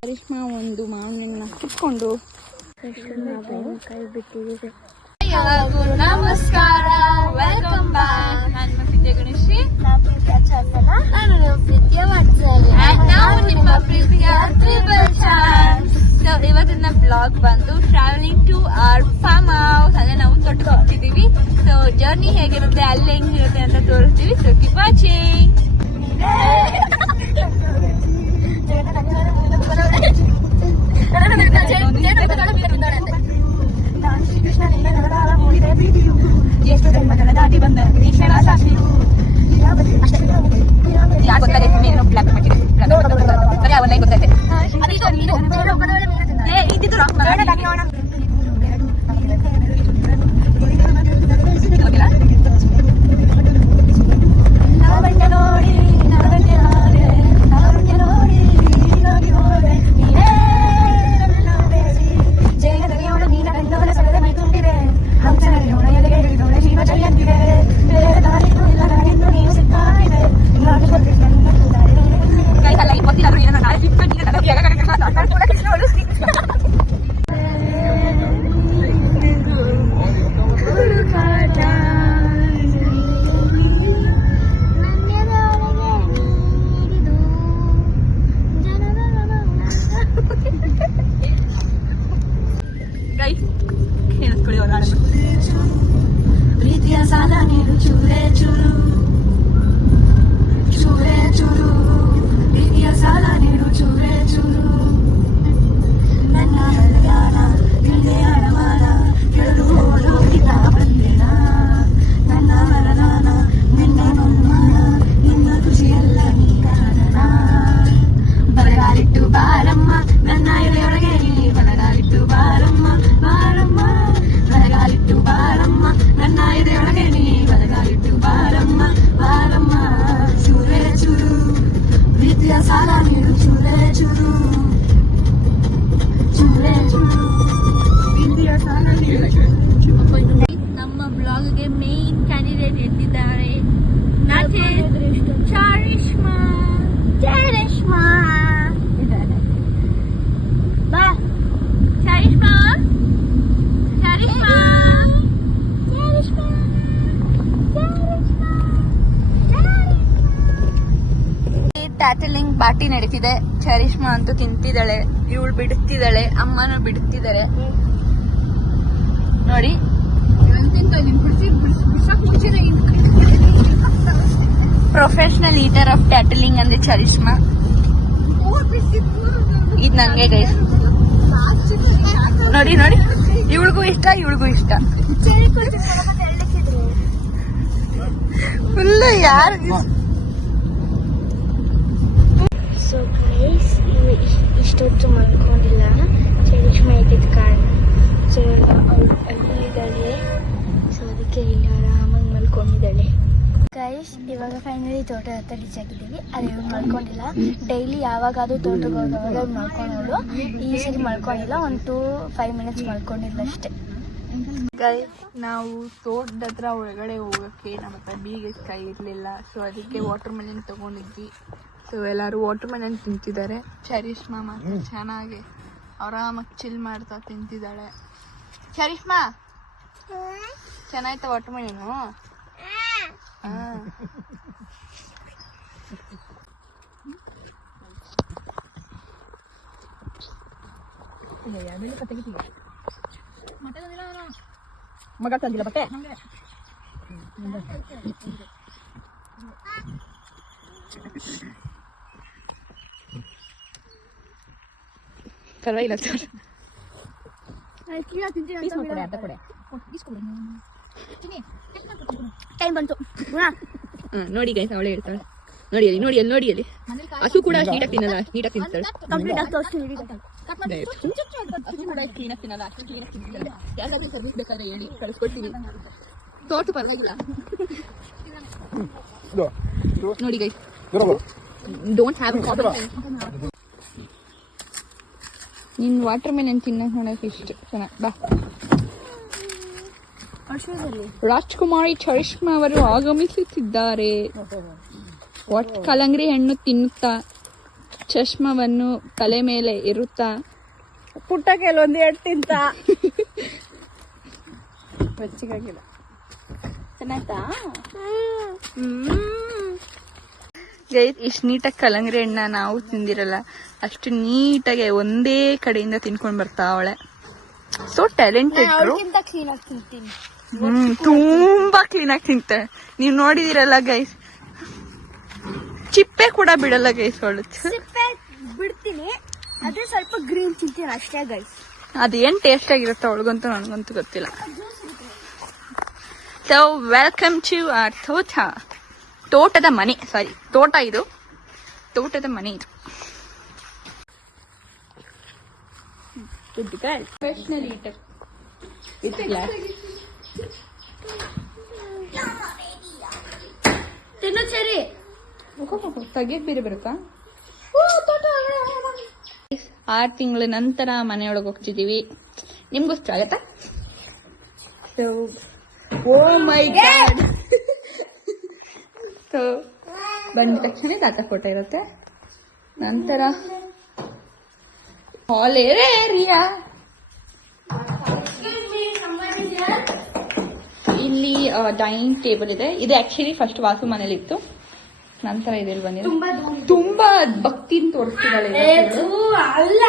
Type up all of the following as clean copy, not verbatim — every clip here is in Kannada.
ಕರಿಷ್ಮಾ ಒಂದು ಮಾವಿನ ಕಿತ್ಕೊಂಡು ಕೈ ಬಿಟ್ಟಿದೆ. ನಮಸ್ಕಾರ, ವೆಲ್ಕಮ್ ಬ್ಯಾಕ್. ನಾನು ವಿದ್ಯಾ ಗಣೇಶಿ, ನಾನು ವಿದ್ಯಾ ವಾತ್ಸಲ್ಯ, ನಾವು ನಿಮ್ಮ ಪ್ರೀತಿಯ ಟ್ರಿಪಲ್ ಚಾನ್ಸ್. ಸೊ ಇವತ್ತಿನ ಬ್ಲಾಗ್ ಬಂದು travelling to our farm house, ಅಂದ್ರೆ ನಾವು ತೊಟ್ಟು ಹೋಗ್ತಿದೀವಿ. ಸೊ ಜರ್ನಿ ಹೇಗಿರುತ್ತೆ, ಅಲ್ಲಿ ಹೆಂಗಿರುತ್ತೆ ಅಂತ ತೋರಿಸ್ತೀವಿ. So keep watching. ಎಷ್ಟು ಜನ್ಮಗಳ ದಾಟಿ ಬಂದ ಈ ಕ್ಷಣ ಸಾಕ್ಷಿಯು ಯಾಕೆ ಗೊತ್ತಾಗೈತೆ ನೀನು ಬ್ಲಾಕ್ ಮಾಡಿದೆ ಅವನ್ನ ಗೊತ್ತೈತೆ ಇದ್ದಿದ್ದು ರಾಕ್ ಪ್ರೀತಿಯ ಸಾಲ ನೀರು ಚೂರೇ ಚೂರು ಚೂರೇ ಚೂರು ಪ್ರೀತಿಯ ಸಾಲ ನೀರು ಚೂರೇ ಚೂರು ನನ್ನ ಹೃದಯನ ನಿನ್ನೆ ಅಡಮಾನ ಕೆಳದು ಹೋಗಿದ್ದ ಬಂದೆನ ನನ್ನ ಮರಣನ ನಿನ್ನ ಮನ್ಮಾನ ನಿನ್ನ ಖುಷಿಯೆಲ್ಲ ನೀ ಕಾರಣ ಬಲಗಾಲಿಟ್ಟು ಬಾರಮ್ಮ ನನ್ನ ಎದೆಯೊಳಗೆ ನೀ ಬಲಗಾಲಿಟ್ಟು ಬಾರಮ್ಮ ಬಾರಮ್ಮ ಬಲಗಾಲಿಟ್ಟು ಬಾರಮ್ಮ ನನ್ನ ಎದೆಯೊಳಗೆ ನೀ ಬಲಗಾಲಿಟ್ಟು ಬಾರಮ್ಮ ಬಾರಮ್ಮ ಚೂರೇ ಚೂರು ಪ್ರೀತಿಯ ಸಾಲ ನೀಡು ಚೂರೇ ಚೂರು ಚೂರೇ ಚೂರು ಪ್ರೀತಿಯ ಸಾಲ ನೀಡು. ನಮ್ಮ ಬ್ಲಾಗ್ಗೆ ಮೇನ್ ಕ್ಯಾಂಡಿಡೇಟ್ ಎದ್ದಿದ್ದಾರೆ, ಚಾರಿಷ್ಮಾ. ಚಾರಿಷ್ಮಾ ಬಾ ಚಾರಿಷ್ಮಾ ಚಾರಿಷ್ಮಾ ಟ್ಯಾಟಲಿಂಗ್ ಪಾರ್ಟಿ ನಡೀತಿದೆ. ಚರಿಷ್ಮಾ ಅಂತೂ ತಿಂತಿದ್ದಾಳೆ, ಇವಳು ಬಿಡುತ್ತಿದ್ದಾಳೆ, ಅಮ್ಮನೂ ಬಿಡುತ್ತಿದ್ದಾರೆ ನೋಡಿ. ಪ್ರೊಫೆಷನಲ್ ಈಟರ್ ಆಫ್ ಟ್ಯಾಟಲಿಂಗ್ ಅಂದ್ರೆ ಚರಿಷ್ಮಾ. ಇದು ನಂಗೆ ಗೈಸ್ ನೋಡಿ ನೋಡಿ, ಇವಳಿಗೂ ಇಷ್ಟ ಇವಳಿಗೂ ಇಷ್ಟ ಫುಲ್. ಯಾರು ಸೊ ಗೈಸ್ ಇಷ್ಟೊತ್ತು ಮಲ್ಕೊಂಡಿಲ್ಲ, ಚರಿಷ್ಮಾ ಇದ್ದಿದ್ದ ಕಾರಣ. ಸೊ ಅವಳು ಅಲ್ಲಿದ್ದಾಳೆ, ಸೊ ಅದಕ್ಕೆ ಇಲ್ಲ ಆರಾಮಾಗಿ ಮಲ್ಕೊಂಡಿದ್ದಾಳೆ. ಗೈಸ್ ಇವಾಗ ಫೈನಲಿ ತೋಟ ಹತ್ರ ರೀಚ್ ಆಗಿದ್ದೀವಿ. ಅದು ಇವಾಗ ಮಲ್ಕೊಂಡಿಲ್ಲ, ಡೈಲಿ ಯಾವಾಗಾದ್ರೂ ತೋಟಕ್ಕೆ ಹೋಗೋವಾಗ ಮಲ್ಕೊಳ್ಳೋಳು. ಈ ಸರಿ ಮಲ್ಕೊಂಡಿಲ್ಲ, ಒಂದು 2-5 ಮಿನಿಟ್ಸ್ ಮಲ್ಕೊಂಡಿಲ್ಲ ಅಷ್ಟೇ. ಗೈಸ್ ನಾವು ತೋಟದ ಹತ್ರ ಒಳಗಡೆ ಹೋಗೋಕ್ಕೆ ನಮ್ಮ ಹತ್ರ ಬೀಗ ಕೈ ಇರಲಿಲ್ಲ, ಸೊ ಅದಕ್ಕೆ ವಾಟರ್ ಮೆಲನ್ ತಗೊಂಡಿದ್ವಿ. ಸೊ ಎಲ್ಲರೂ ವಾಟರ್ ಮೆಲನ್ ತಿಂತಿದ್ದಾರೆ. ಚರಿಷ್ಮಾ ಮಾತ್ರ ಚೆನ್ನಾಗಿ ಆರಾಮಾಗಿ ಚಿಲ್ ಮಾಡ್ತಾ ತಿಂತಿದ್ದಾಳೆ. ಚರಿಷ್ಮಾ ಚೆನ್ನಾಯ್ತಾ ವಾಟರ್ ಮೆಲನು? ಮಗ ತಂದಿಲ್ಲ ಬಟ್ಟೆ ಪರವಾಗಿಲ್ಲ ಸರ್. ಟೈಮ್ ಬಂತು ನೋಡಿ ಗೈಸ್, ಅವಳೇ ಹೇಳ್ತಾಳೆ ನೋಡಿ ಅಲ್ಲಿ ನೋಡಿ ಅಲ್ಲಿ ನೋಡಿ ಅಲ್ಲಿ. ಹಸು ಕೂಡ ಅಷ್ಟು ನೀಟಾಗಿ ತಿನ್ನಲ್ಲ, ಅಷ್ಟು ನೀಟಾಗಿ ತಿಂತಾಳೆ. ಕಂಪ್ಲೀಟ್ ಆಗಿ ತೋರಿಸ್ತೀನಿ. ಹಸು ಕೂಡ ಅಷ್ಟು ಕ್ಲೀನಾಗಿ ತಿನ್ನಲ್ಲ, ಅಷ್ಟು ಕ್ಲೀನಾಗಿ ತಿಂತಾಳೆ. ಯಾರಾದ್ರೂ ಸರ್ವಿಸ್ ಬೇಕಾದ್ರೆ ಹೇಳಿ ಕಳಿಸ್ಕೊಡ್ತೀವಿ. ತೋಟ ಪರವಾಗಿಲ್ಲ ನೋಡಿ ಗೈಸ್. ಡೋಂಟ್ ಹ್ಯಾವ್ ನೀನು ವಾಟರ್ ಮೆಲನ್ ತಿನ್ನೋಕೆ ನೋಡೋಕೆ ಇಷ್ಟ ಚೆನ್ನಾಗಿ. ಬಾ ರಾಜ್ಕುಮಾರಿ ಚರಿಷ್ಮಾ ಅವರು ಆಗಮಿಸುತ್ತಿದ್ದಾರೆ. ವಾಟ್ ಕಲ್ಲಂಗಡಿ ಹಣ್ಣು ತಿನ್ನುತ್ತಾ ಚಶ್ಮವನ್ನು ತಲೆ ಮೇಲೆ ಇರುತ್ತಾ ಪುಟ್ಟ ಕೆಲವೊಂದು ಎರಡು ತಿಂತ ಬೆಚ್ಚಗಾಗಿಲ್ಲ ಚೆನ್ನಾಯ್ತಾ ಗೈಸ್ ಇಷ್ಟು ನೀಟಾಗಿ ಕಲ್ಲಂಗಡಿ ಹಣ್ಣ ನಾವು ತಿಂದಿರಲ್ಲ ಅಷ್ಟು ನೀಟಾಗಿ ಒಂದೇ ಕಡೆಯಿಂದ ತಿನ್ಕೊಂಡ್ ಬರ್ತಾ ಅವಳೆ ಸೋ ಟ್ಯಾಲೆಂಟೆಡ್ ಕ್ಲೀನ್ ಆಗಿ ತಿಂತೀನಿ ತುಂಬಾ ಕ್ಲೀನ್ ಆಗಿ ತಿಂತಾಳೆ ನೀವು ನೋಡಿದಿರಲ್ಲ ಗೈಸ್ ಚಿಪ್ಪೆ ಕೂಡ ಬಿಡಲ್ಲ ಗೈಸ್ ಅವಳು ಸಿಪ್ಪೆ ಬಿಡ್ತೀನಿ ಅದೇ ಸ್ವಲ್ಪ ಗ್ರೀನ್ ತಿಂತೀನಿ ಅಷ್ಟೇ ಗೈಸ್ ಅದೇನ್ ಟೇಸ್ಟ್ ಆಗಿರುತ್ತೆ ಅವಳಿಗಂತೂ ನನಗಂತೂ ಗೊತ್ತಿಲ್ಲ ಸೊ ವೆಲ್ಕಮ್ ಟು ಅವರ್ ತೋಟದ ಮನೆ ಸಾರಿ ತೋಟದ ಮನೆ ಇದು ಪ್ರೊಫೆಷನಲ್ ಈಟರ್ ತಿನ್ನು ಸರಿ ತೆಗಿಯಕ್ ಬೇರೆ ಬರುತ್ತಾ 6 ತಿಂಗಳ ನಂತರ ಮನೆಯೊಳಗೆ ಹೋಗ್ತಿದೀವಿ ನಿಮ್ಗೂ ಸ್ವಾಗತ ಓ ಮೈ ಗಾಡ್ ಸೊ ಬಂದ ತಕ್ಷಣ ತಾತ ಫೋಟೋ ಇರುತ್ತೆ ನಂತರ ಹಾಲ್ ಏರಿಯಾ ಇಲ್ಲಿ ಡೈನಿಂಗ್ ಟೇಬಲ್ ಇದೆ ಇದು ಆಕ್ಚುಲಿ ಫಸ್ಟ್ ವಾಸು ಮನೇಲಿ ಇತ್ತು ನಂತರ ಇದೆಲ್ಲಿ ಬಂದಿದೆ ತುಂಬಾ ಭಕ್ತಿನ ತೋರಿಸ್ತಿದ್ದಾಳೆ ಅಲ್ಲ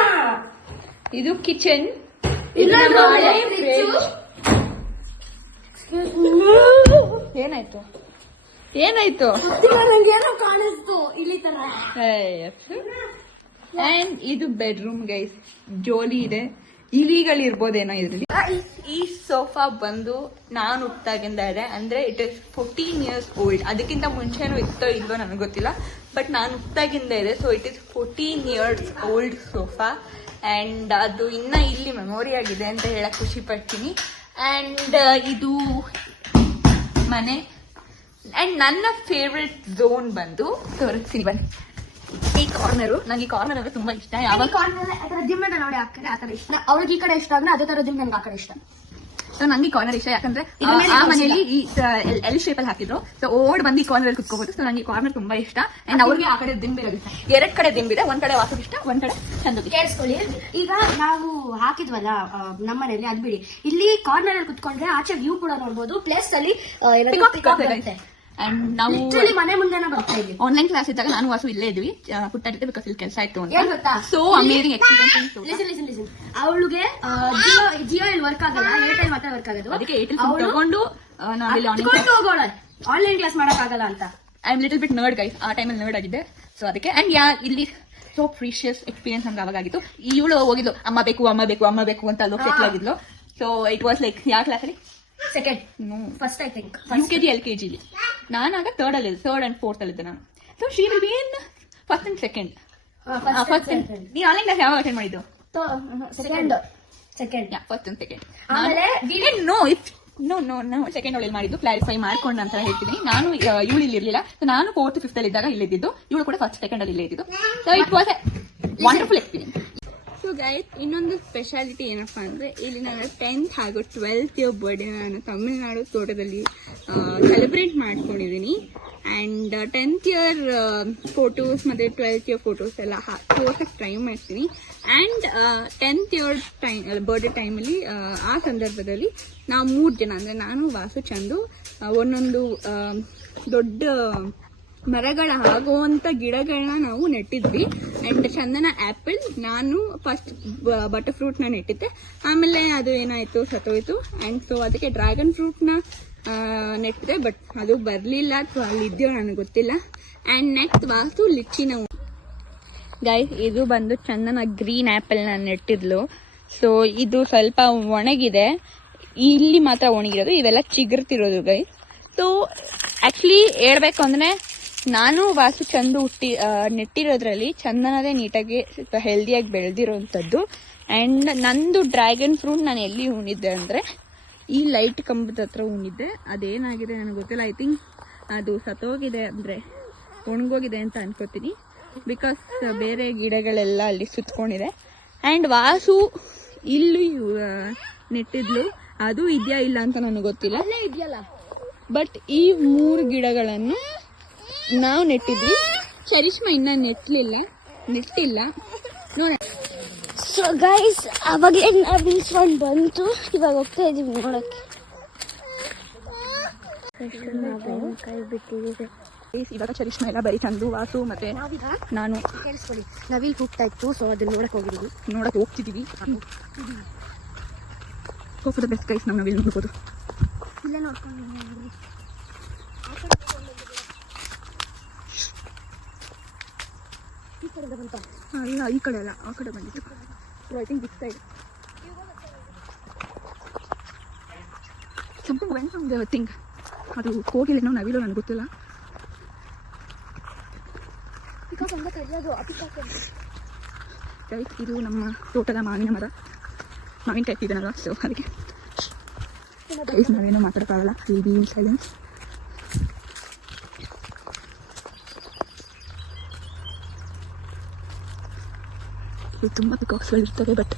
ಇದು ಕಿಚನ್ ಏನಾಯ್ತು ನಂಗೇನೋ ಕಾಣಿಸ್ತು ಇಲ್ಲಿ ತರ ಅಂಡ್ ಇದು ಬೆಡ್ರೂಮ್ ಗೈಸ್ ಜೋಲಿ ಇದೆ ಇಲಿಗಳಿರ್ಬೋದೇನೋ ಇದ್ರಲ್ಲಿ ಈ ಸೋಫಾ ಬಂದು ನಾನು ಹುಟ್ಟಾಗಿಂದ ಇದೆ ಅಂದ್ರೆ ಇಟ್ ಇಸ್ 14 years old ಅದಕ್ಕಿಂತ ಮುಂಚೆನೂ ಇತ್ತೋ ಇಲ್ವೋ ನನಗೆ ಗೊತ್ತಿಲ್ಲ ಬಟ್ ನಾನು ಹುಟ್ಟಾಗಿಂದ ಇದೆ so it is 14 years old sofa and ಅದು ಇನ್ನ ಇಲ್ಲಿ ಮೆಮೊರಿ ಆಗಿದೆ ಅಂತ ಹೇಳಕ್ ಖುಷಿ ಪಡ್ತೀನಿ ಅಂಡ್ ಇದು ಮನೆ ಅಂಡ್ ನನ್ನ ಫೇವ್ರೆಟ್ ಝೋನ್ ಬಂದು ತೋರಿಸ್ತೀನಿ ಬನ್ನಿ ಈ ಕಾರ್ನರು ನಂಗೆ ಈ ಕಾರ್ನರ್ ಅಂದ್ರೆ ತುಂಬಾ ಇಷ್ಟ ಯಾವಾಗ ಜಿಮ್ಮೆ ನೋಡಿ ಆ ಕಡೆ ಆತರ ಇಷ್ಟ ಅವ್ರಿಗೆ ಈ ಕಡೆ ಇಷ್ಟ ಅಂದ್ರೆ ಅದೇ ತರ ಜಿಮ್ ನನ್ಗೆ ಆ ಕಡೆ ಇಷ್ಟ ಸೊ ನಂಗೆ ಈ ಕಾರ್ನರ್ ಇಷ್ಟ ಯಾಕಂದ್ರೆ ಆ ಮನೆಯಲ್ಲಿ ಈ ಎಲ್ ಶೇಪ್ ಅಲ್ಲಿ ಹಾಕಿದ್ರು ಸೊ ಓಡ್ ಬಂದು ಈ ಕಾರ್ನರ್ ಕುತ್ಕೋಬಹುದು ಸೊ ನಂಗೆ ಈ ಕಾರ್ನರ್ ತುಂಬಾ ಇಷ್ಟ ಅಂಡ್ ಅವ್ರಿಗೆ ಆ ಕಡೆ ದಿಂಬ್ ಇರೋದಿಷ್ಟ 2 ಕಡೆ ದಿಂಬಿದೆ ಒಂದ್ ಕಡೆ ವಾಸು ಇಷ್ಟ ಒಂದ್ ಕಡೆ ಚಂದ ಕೇಳಿಸ್ಕೊಳ್ಳಿ ಈಗ ನಾವು ಹಾಕಿದ್ವಲ್ಲ ನಮ್ಮ ಮನೆಯಲ್ಲಿ ಅದ್ ಬಿಡಿ ಇಲ್ಲಿ ಕಾರ್ನರ್ ಅಲ್ಲಿ ಕುತ್ಕೊಂಡ್ರೆ ಆಚೆ ವ್ಯೂ ಕೂಡ ನೋಡ್ಬೋದು ಪ್ಲೇಸ್ ಅಲ್ಲಿ ಅಂಡ್ ನಾವು ಮನೆ ಮುಂದೆನ ಬರ್ತಾ ಇದ್ವಿ ಆನ್ಲೈನ್ ಕ್ಲಾಸ್ ಇದ್ದಾಗ ನಾನು ವಾಸು ಇಲ್ಲೇ ಇದ್ವಿ ಪುಟ್ಟಾಡಿದ್ದೆ ಬಿಕಾಸ್ ಇಲ್ಲಿ ಕೆಲಸ ಆಯ್ತು ಏನ್ ಗೊತ್ತಾ ಸೊ ಅಮೇಜಿಂಗ್ ಎಕ್ಸ್ಪೀರಿಯನ್ಸ್ ಅವಳಿಗೆ ಜಿಯೋ ಇಲ್ಲಿ ವರ್ಕ್ ಆಗಲ್ಲ ಏರ್ಟೆಲ್ ಮಾತ್ರ ವರ್ಕ್ ಆಗೋದು ಅದಕ್ಕೆ ಏರ್ಟೆಲ್ ತಗೊಂಡು ಹೋಗೋಳ ಆನ್ಲೈನ್ ಕ್ಲಾಸ್ ಮಾಡಕ್ ಆಗಲ್ಲ ಅಂತ I am little bit ನರ್ಡ್ guys ಆ ಟೈಮಲ್ಲಿ ನರ್ಡ್ ಆಗಿದ್ದೆ ಸೊ ಅದಕ್ಕೆ ಅಂಡ್ ಇಲ್ಲಿ ಸೋ ಪ್ರೀಶಿಯಸ್ ಎಕ್ಸ್ಪೀರಿಯನ್ಸ್ ನಮ್ಗೆ ಅವಾಗಿತ್ತು ಇವಳು ಹೋಗಿದ್ಲು ಅಮ್ಮ ಬೇಕು ಅಂತ ಅಲ್ಲಿ ಸೆಟ್ಲ್ ಆಗಿದ್ಲು ಸೊ ಇಟ್ ವಾಸ್ ಲೈಕ್ ಯಾವ ಕ್ಲಾಸಲ್ಲಿ second first I think UKG LKG ನಾನಾಗ ಥರ್ಡ್ ಅಂಡ್ ಫೋರ್ತ್ ಅಲ್ಲಿ ಇದ್ದೆ ನಾನು so she will be in first and second ನೀನು ಆನ್ಲೈನ್ ಕ್ಲಾಸ್ ಯಾವಾಗ ಅಟೆಂಡ್ ಮಾಡಿದ್ದು ಸೆಕೆಂಡ್ ಫಸ್ಟ್ ಅಂಡ್ ಸೆಕೆಂಡ್ ಆಮೇಲೆ ನೋ ಸೆಕೆಂಡ್ ಅವಳು ಮಾಡಿದ್ದು ಕ್ಲಾರಿಫೈ ಮಾಡ್ಕೊಂಡು ಅಂತ ಹೇಳ್ತೀನಿ ನಾನು ಇವಳು ಇಲ್ಲಿ ಇರ್ಲಿಲ್ಲ ಸೊ ನಾನು 4th 5th ಅಲ್ಲಿ ಇದ್ದಾಗ ಇಲ್ಲಿದ್ದು ಇವಳು ಕೂಡ ಫಸ್ಟ್ ಸೆಕೆಂಡ್ ಅಲ್ಲಿ ಇಲ್ಲೇ ಇದ್ದು so it was A wonderful experience so guys ಇನ್ನೊಂದು ಸ್ಪೆಷಾಲಿಟಿ ಏನಪ್ಪಾ ಅಂದ್ರೆ ಇಲ್ಲಿ ನಾನು 10th ಹಾಗೂ 12th ಇಯರ್ ಬರ್ಡೇ ನಾನು ತಮಿಳುನಾಡು ತೋಟದಲ್ಲಿ ಸೆಲೆಬ್ರೇಟ್ ಮಾಡ್ಕೊಂಡಿದ್ದೀನಿ ಅಂಡ್ 10th ಇಯರ್ ಫೋಟೋಸ್ ಮತ್ತೆ 12th ಇಯರ್ ಫೋಟೋಸ್ ಎಲ್ಲ ತೋರ್ಸಕ್ಕೆ ಟ್ರೈ ಮಾಡ್ತೀನಿ ಅಂಡ್ 10th ಇಯರ್ ಬರ್ಡೇ ಟೈಮಲ್ಲಿ ಆ ಸಂದರ್ಭದಲ್ಲಿ ನಾವು 3 ಜನ ಅಂದ್ರೆ ನಾನು ವಾಸು ಚಂದು ಒಂದೊಂದು ದೊಡ್ಡ ಮರಗಳ ಆಗುವಂತ ಗಿಡಗಳನ್ನ ನಾವು ನೆಟ್ಟಿದ್ವಿ ಅಂಡ್ ಚಂದನ ಆಪಲ್ ನಾನು ಫಸ್ಟ್ ಬಟರ್ ಫ್ರೂಟ್ ನ ನೆಟ್ಟಿದ್ದೆ ಆಮೇಲೆ ಅದು ಏನಾಯ್ತು ಸತ್ತೋಯ್ತು ಅಂಡ್ ಸೊ ಅದಕ್ಕೆ ಡ್ರ್ಯಾಗನ್ ಫ್ರೂಟ್ ನ ನೆಟ್ಟಿದೆ ಬಟ್ ಅದು ಬರ್ಲಿಲ್ಲ ಅಥವಾ ಅಲ್ಲಿ ಇದೆಯೋ ನನಗೆ ಗೊತ್ತಿಲ್ಲ ಅಂಡ್ ನೆಕ್ಸ್ಟ್ ವಾಸು ಲಿಚ್ಚಿನ ಗೈಸ್ ಇದು ಬಂದು ಚಂದನ ಗ್ರೀನ್ ಆಪಲ್ ನ ನೆಟ್ಟಿದ್ಲು ಸೊ ಇದು ಸ್ವಲ್ಪ ಒಣಗಿದೆ ಇಲ್ಲಿ ಮಾತ್ರ ಒಣಗಿರೋದು ಇವೆಲ್ಲ ಚಿಗುರ್ತಿರೋದು ಗೈಸ್ ಸೊ ಆಕ್ಚುಲಿ ಹೇಳ್ಬೇಕು ಅಂದ್ರೆ ನಾನು ವಾಸು ಚಂದು ನೆಟ್ಟಿರೋದ್ರಲ್ಲಿ ಚಂದನದೇ ನೀಟಾಗಿ ಹೆಲ್ದಿಯಾಗಿ ಬೆಳೆದಿರೋಂಥದ್ದು ಅಂಡ್ ನಂದು ಡ್ರ್ಯಾಗನ್ ಫ್ರೂಟ್ ನಾನು ಎಲ್ಲಿ ಉಣಿದ್ದೆ ಅಂದ್ರೆ ಈ ಲೈಟ್ ಕಂಬದ ಹತ್ರ ಉಣಿದ್ದೆ ಅದೇನಾಗಿದೆ ನನಗೆ ಗೊತ್ತಿಲ್ಲ ಐ ಥಿಂಕ್ ಅದು ಸತ್ತೋಗಿದೆ ಅಂದ್ರೆ ಒಣಗೋಗಿದೆ ಅಂತ ಅನ್ಕೋತೀನಿ ಬಿಕಾಸ್ ಬೇರೆ ಗಿಡಗಳೆಲ್ಲ ಅಲ್ಲಿ ಸುತ್ಕೊಂಡಿದೆ ಅಂಡ್ ವಾಸು ಇಲ್ಲಿ ನೆಟ್ಟಿದ್ಲು ಅದು ಇದೆಯಾ ಇಲ್ಲ ಅಂತ ನನಗೆ ಗೊತ್ತಿಲ್ಲ ಇದೆಯಲ್ಲ ಬಟ್ ಈ 3 ಗಿಡಗಳನ್ನು ನಾವು ನೆಟ್ಟಿದ್ವಿ, ಚರಿಷ್ಮಾ ಇನ್ನ ನೆಟ್ಟಿಲ್ಲ ನೋಡ. ಸೊ ಗೈಸ್ ಅವಾಗಲೇ ನವಿಲ್ ಸೌಂಡ್ ಬಂತು, ಇವಾಗ ಹೋಗ್ತಾ ಇದೀವಿ ನೋಡಕ್ಕೆ. ಕೈ ಬಿಟ್ಟಿದ್ದೀವಿ. ಇವಾಗ ಚರಿಷ್ಮಾ ಎಲ್ಲ ಬರೀ ಚಂದು, ವಾಸು ಮತ್ತೆ ನಾನು ಕೇಳಿಸ್ಕೊಳ್ಳಿ, ನವಿಲ್ ಹೋಗ್ತಾ ಇತ್ತು, ಸೊ ಅದನ್ನ ನೋಡಕ್ಕೆ ಹೋಗ್ತಿದ್ದೀವಿ. ಹೋಗೋದು ಬೆಸ್ಟ್ ಗೈಸ್, ನಾವು ನವಿಲ್ ನೋಡ್ಬೋದು. ಇಲ್ಲೇ ನೋಡ್ಕೊಂಡು ಅಲ್ಲ, ಈ ಕಡೆ ಅಲ್ಲ, ಆ ಕಡೆ ಬಂದಿತ್ತು. I think this side something vent from the thing. ಅದು ಹೋಗಿಲ್ಲೇನೋ ನವಿಲು, ನನಗೆ ಗೊತ್ತಿಲ್ಲ. ರೈಟ್, ಇದು ನಮ್ಮ ತೋಟದ ಮಾವಿನ ಮರ, ಮಾವಿನಕಾಯಿ ಇಟ್ಟಿದ್ದಾನಲ್ಲ, ಸೊ ಅದಕ್ಕೆ ನಾವೇನೋ ಮಾತಾಡೋಕ್ಕಾಗಲ್ಲ. Will be in silence. ಇದು ತುಂಬ ಪಿಕಾಕ್ಸ್ಗಳಿರ್ತವೆ, ಬಟ್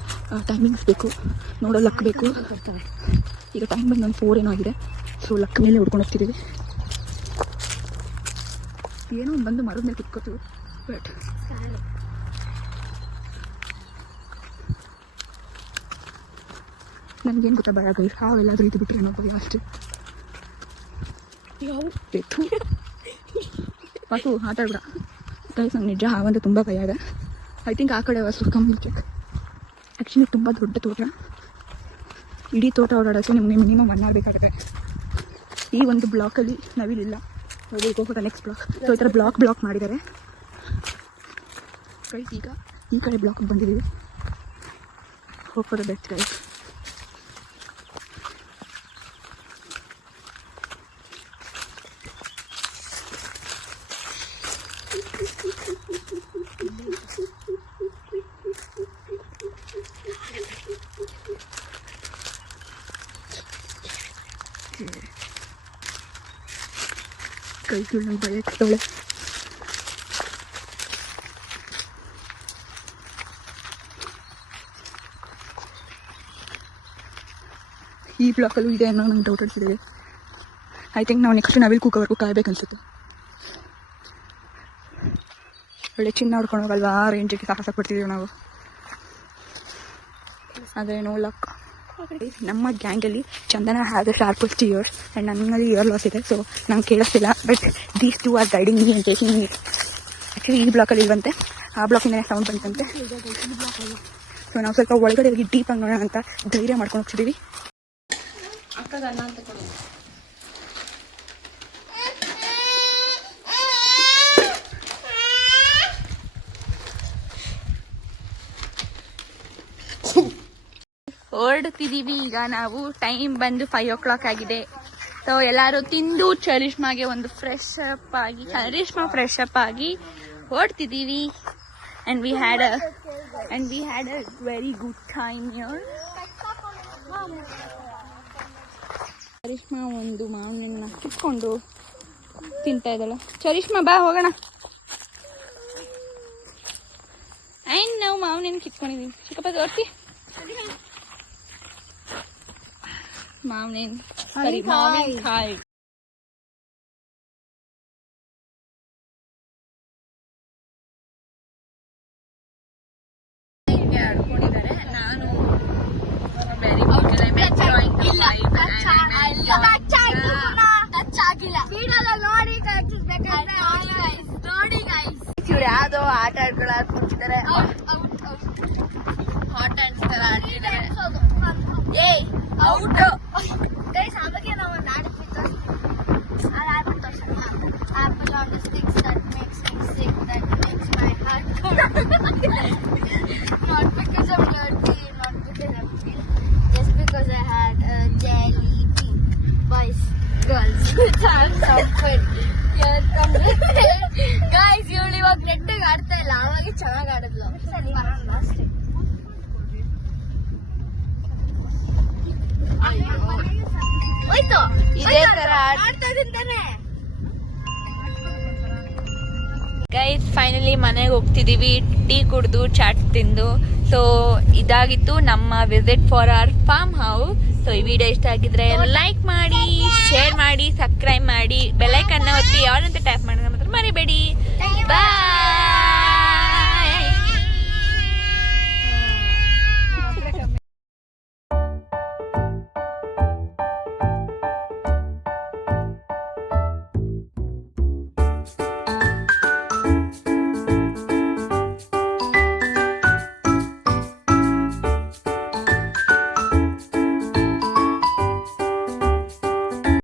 ಟೈಮಿಂಗ್ಸ್ ಬೇಕು, ನೋಡೋ ಲಕ್ ಬೇಕು. ಈಗ ಟೈಮ್ ಬಂದು ಒಂದು 4 ಏನೋ ಆಗಿದೆ, ಸೊ ಲಕ್ ಮೇಲೆ ಹುಡ್ಕೊಂಡು ಹೋಗ್ತಿದ್ದೀವಿ. ಏನೋ ಒಂದು ಬಂದು ಮರದ ಮೇಲೆ ಕುತ್ಕೋತೀವಿ, ಬಟ್ ನನಗೇನು ಗೊತ್ತಾ ಭಯ ಗೈಸ್, ಹಾವೆಲ್ಲಾದ್ರೂ ಇದು ಬಿಟ್ಟರೆ ನೋಡ್ತೀವಿ ಅಷ್ಟೇ. ವಾಸು ಆಟ ಆಡ್ಬಿಡ ಗೈಸ್, ನಂಗೆ ನಿಜ ಹಾವಂದ್ರೆ ತುಂಬ ಭಯ ಇದೆ. ಐ ಥಿಂಕ್ ಆ ಕಡೆ ವಾಸು ಕಮ್ಮಿ ಚೆಕ್. ಆ್ಯಕ್ಚುಲಿ ತುಂಬ ದೊಡ್ಡ ತೋಟ, ಇಡೀ ತೋಟ ಓಡಾಡೋಕ್ಕೆ ನಿಮ್ಗೆ ಮಿನಿಮಮ್ 1 hour ಬೇಕಾಗುತ್ತೆ. ಈ ಒಂದು ಬ್ಲಾಕಲ್ಲಿ ನವಿಲಿಲ್ಲ, ಹೋಗೋದ ನೆಕ್ಸ್ಟ್ ಬ್ಲಾಕ್. ಸೊ ಈ ಥರ ಬ್ಲಾಕ್ ಮಾಡಿದ್ದಾರೆ ಗೈಸ್. ಈಗ ಈ ಕಡೆ ಬ್ಲಾಕ್ಗೆ ಬಂದಿದ್ದೀವಿ, ಹೋಗೋದು ಬೆಸ್ಟ್ ಗೈಸ್. ಕೈಗಳು ನಂಗೆ ಭಯ ಆಗ್ತವಳೆ. ಈ ಬ್ಲಾಕಲ್ಲೂ ಇದೆ ಅನ್ನೋ ನಂಗೆ ಡೌಟ್ ಅನ್ಸಿದೆ. ಐ ಥಿಂಕ್ ನಾವು ನೆಕ್ಸ್ಟ್ ನವಿಲ್ ಕೂಗೋವರೆಗೂ ಕಾಯ್ಬೇಕನ್ಸುತ್ತೆ. ಒಳ್ಳೆ ಚಿನ್ನ ಹೊಡ್ಕೊಂಡು ಹೋಗಲ್ವಾ, ಆ ರೇಂಜಿಗೆ ಸಾಕಾಗ್ಬಿಡ್ತಿದ್ದೀವಿ ನಾವು. ಆದರೆ ನೋ ಲಕ್. ನಮ್ಮ ಗ್ಯಾಂಗಲ್ಲಿ Chandana has the sharpest ears and ನನ್ನಲ್ಲಿ ಇಯರ್ ಲಾಸ್ ಇದೆ, ಸೊ ನಂಗೆ ಕೇಳಿಸ್ತಿಲ್ಲ. But these 2 are guiding me and taking me. Actually ಈ ಬ್ಲಾಕಲ್ಲಿ ಇರುವಂತೆ, ಆ ಬ್ಲಾಕಿಂದನೇ ಸೌಂಡ್ ಬಂತಂತೆ. ಸೊ ನಾವು ಸ್ವಲ್ಪ ಒಳಗಡೆ ಹೋಗಿ ಡೀಪ್ ಆಗಿ ನೋಡೋಣ ಅಂತ ಧೈರ್ಯ ಮಾಡ್ಕೊಂಡು ಹೋಗ್ತಿದ್ದೀವಿ. ಹೊರಡ್ತಿದ್ದೀವಿ ಈಗ ನಾವು. ಟೈಮ್ ಬಂದು 5 o'clock ಆಗಿದೆ. ಸೊ ಎಲ್ಲರೂ ತಿಂದು ಚರಿಷ್ಮಾಗೆ ಒಂದು ಫ್ರೆಶ್ ಅಪ್ ಆಗಿ ಹೊರಡ್ತಿದ್ದೀವಿ. And we had a very good time here. Charishma ಒಂದು ಮಾವಿನ ಕಿತ್ಕೊಂಡು ತಿಂತಾ ಇದ್ದಾಳೆ. ಚರಿಷ್ಮಾ ಬಾ ಹೋಗೋಣ. ಆ್ಯಂಡ್ ನಾವು ಮಾವಿನ ಕಿತ್ಕೊಂಡಿದ್ದೀವಿ. ಚಿಕ್ಕಪ್ಪ ತೋರಿಸಿ. ಮಾವಿನಕಾಯಿ ಆಡ್ಕೊಂಡಿದ್ದಾರೆ. ನಾನು ವೆರಿ ಇವ್ರು ಯಾವ್ದೋ ಆಟ ಆಡ್ಕೊಳ್ಳೋದು ಕೂತಿದ್ದಾರೆ. ಹಾಟ್ ಹ್ಯಾಂಡ್ಸ್ ತರ ಆಡ್ತಿದ್ದಾರೆ. Out guys. ಆಮೇಲೆ ನಾವು ಒಂದು ಆಡ್ಬಿಟ್ಟು ಆ ಆಡ್ಬಿಟ್ಟು apple on the sticks that makes me sick, that makes my heart cold. Not because I'm dirty, not because I'm ill, just because I had a jelly tea. Boys, girls, I'm so good. Guys ಇವಳು ಇವಾಗ ನೆಟ್ಟಿಗೆ ಆಡ್ತಾ ಇಲ್ಲ, ಅವಾಗ ಚೆನ್ನಾಗಿ ಆಡಿದ್ಲು. ಅಷ್ಟೇ. ಇದೇ ತರ ಗೈಸ್. ಫೈನಲಿ ಮನೆಗೆ ಹೋಗ್ತಿದೀವಿ, ಟೀ ಕುಡಿದು ಚಾಟ್ ತಿಂದು. ಸೊ ಇದಾಗಿತ್ತು ನಮ್ಮ visit for our farm house. So ಈ ವಿಡಿಯೋ ಇಷ್ಟ ಆಗಿದ್ರೆ ಲೈಕ್ ಮಾಡಿ, ಶೇರ್ ಮಾಡಿ, ಸಬ್ಸ್ಕ್ರೈಬ್ ಮಾಡಿ, ಬೆಲ್ ಐಕಾನ್ ಒತ್ತಿ, ಯಾವಂತ ಟ್ಯಾಪ್ ಮಾಡಿದ್ರೆ ಮಾತ್ರ ಮರಿಬೇಡಿ. ಬಾಯ್.